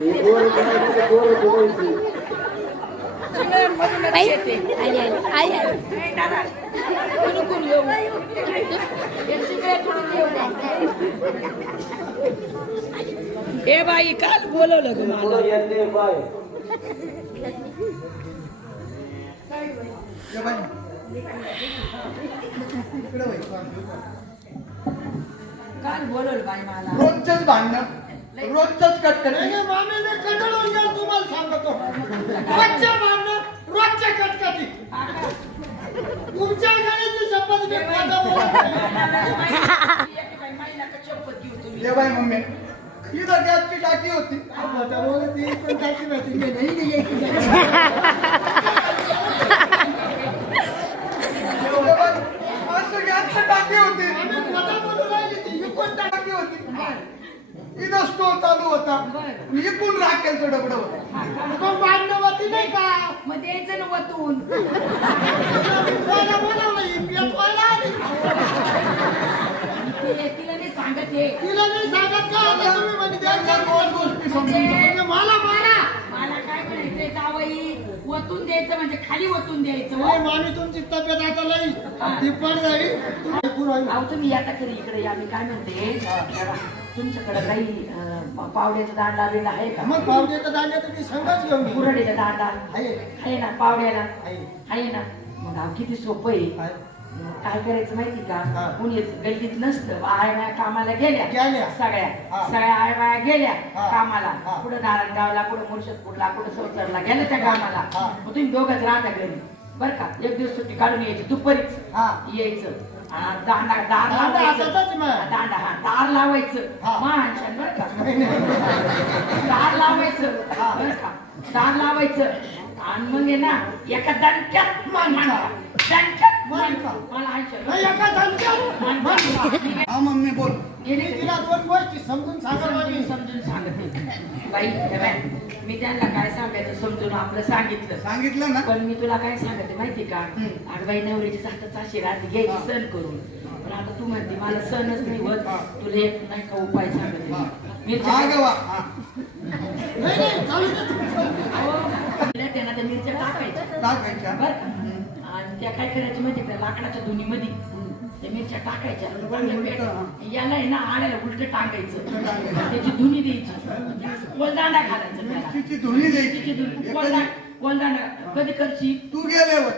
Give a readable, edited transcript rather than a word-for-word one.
हे बाई काल बोलवलं ग मला काल बोलवलं बाई मला रोजच भांडणं रोजच कटकट मामीने कटळून गेल तुम्हाला सांगतो रोजच्या भांडणं रोजच्या कटकटी तुमच्या गाण्याची शपथ मी ये बाई मम्मी इथं गॅसची टाकी होती ती पण टाकी नव्हती असं गॅसची टाकी होती टाकी होती इथं स्टोव चालू होता इकून राखेलचं डबडं होतं भांडणवती नाही का मग द्यायचं ना वतून तिला नाही सांगत हे तिला नाही सांगत का तुम्ही म्हणजे द्यायच्या दोन गोष्टी समजून मला मारा मला काय म्हणायचंय जावई वतून द्यायचं म्हणजे खाली वतून द्यायचं मामी तुमची तब्येत आता लई ती पण जाईल अहो तुम्ही आता खरी इकडे या मी काय म्हणते तुमच्याकडे काही पावड्याचा दांडा बिंडा आहे का मग पावड्याचा दांड्या तुम्ही संघच घेऊन कुऱ्हाडीचा दांडा आहे ना पावड्याला आहे ना मग अहो किती सोपं आहे काय करायचं माहिती का कुणी गल्लीत नसतं आय कामाला गेल्या सगळ्या आय गेल्या कामाला कुठं नारायणगावला कुठं मुर्शदपूरला कुठं सौसरला गेल्या त्या कामाला मग तुम्ही दोघंच राहता घरी बरं का एक दिवस सुट्टी काढून यायची दुपारीच यायचं दांडा दार लावायचं महान बरं का दार लावायचं बरं का दार लावायचं आणि मग आहे ना एका दणक्यात हा मम्मी बोल तिला दोन गोष्टी समजून समजून सांगत बाई मी त्यांना काय सांगायचं समजून आपलं सांगितलं ना पण मी तुला काय सांगते माहिती का अग बाई नवरीची हाताचा आशीर्वाद घ्यायची सण करून पण आता तू म्हणते मला सणच नाही होत तुला एक नाही का उपाय सांगते त्यांना त्या मिरच्या टाकायच्या बरं आणि त्या काय करायच्या माहिती का लाकडाच्या धुनीमध्ये त्या मिरच्या टाकायच्या याला आहे ना आळ्याला उलट टाकायचं त्याची धुनी द्यायची कोलदांडा घालायचा धुनी द्यायची कोलदांडा कधी करशी तू गेल्यावर